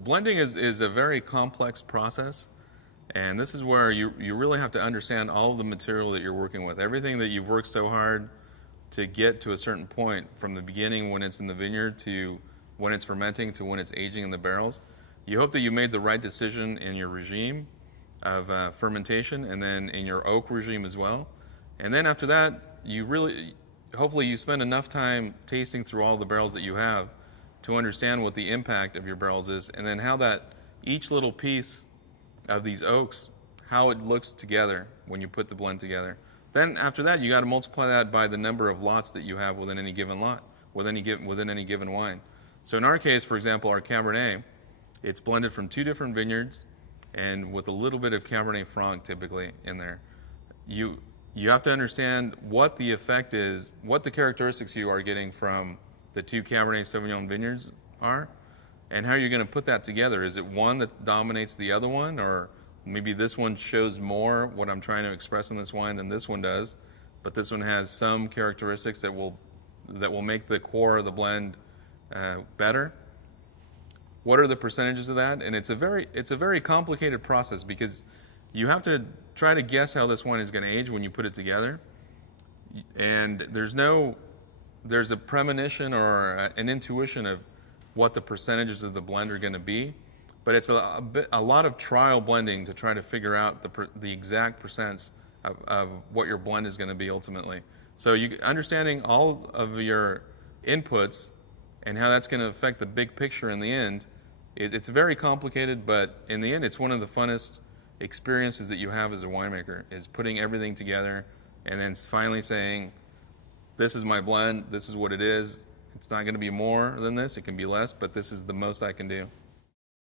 Blending is a very complex process, and this is where you really have to understand all of the material that you're working with. Everything that you've worked so hard to get to a certain point, from the beginning when it's in the vineyard to when it's fermenting to when it's aging in the barrels. You hope that you made the right decision in your regime of fermentation, and then in your oak regime as well. And then after that, hopefully you spend enough time tasting through all the barrels that you have to understand what the impact of your barrels is, and then how that each little piece of these oaks, how it looks together when you put the blend together. Then after that, you got to multiply that by the number of lots that you have within any given lot, within any given wine. So in our case, for example, our Cabernet, it's blended from 2 different vineyards, and with a little bit of Cabernet Franc typically in there. You have to understand what the effect is, what the characteristics you are getting from the 2 Cabernet Sauvignon vineyards are, and how you're going to put that together. Is it one that dominates the other one, or maybe this one shows more what I'm trying to express in this wine than this one does, but this one has some characteristics that will make the core of the blend better? What are the percentages of that? And it's a very complicated process, because you have to try to guess how this wine is going to age when you put it together, and there's a premonition or an intuition of what the percentages of the blend are going to be, but it's a lot of trial blending to try to figure out the exact percents of what your blend is going to be ultimately. So understanding all of your inputs and how that's going to affect the big picture in the end, it's very complicated, but in the end, it's one of the funnest experiences that you have as a winemaker, is putting everything together and then finally saying, this is my blend, this is what it is. It's not going to be more than this, it can be less, but this is the most I can do.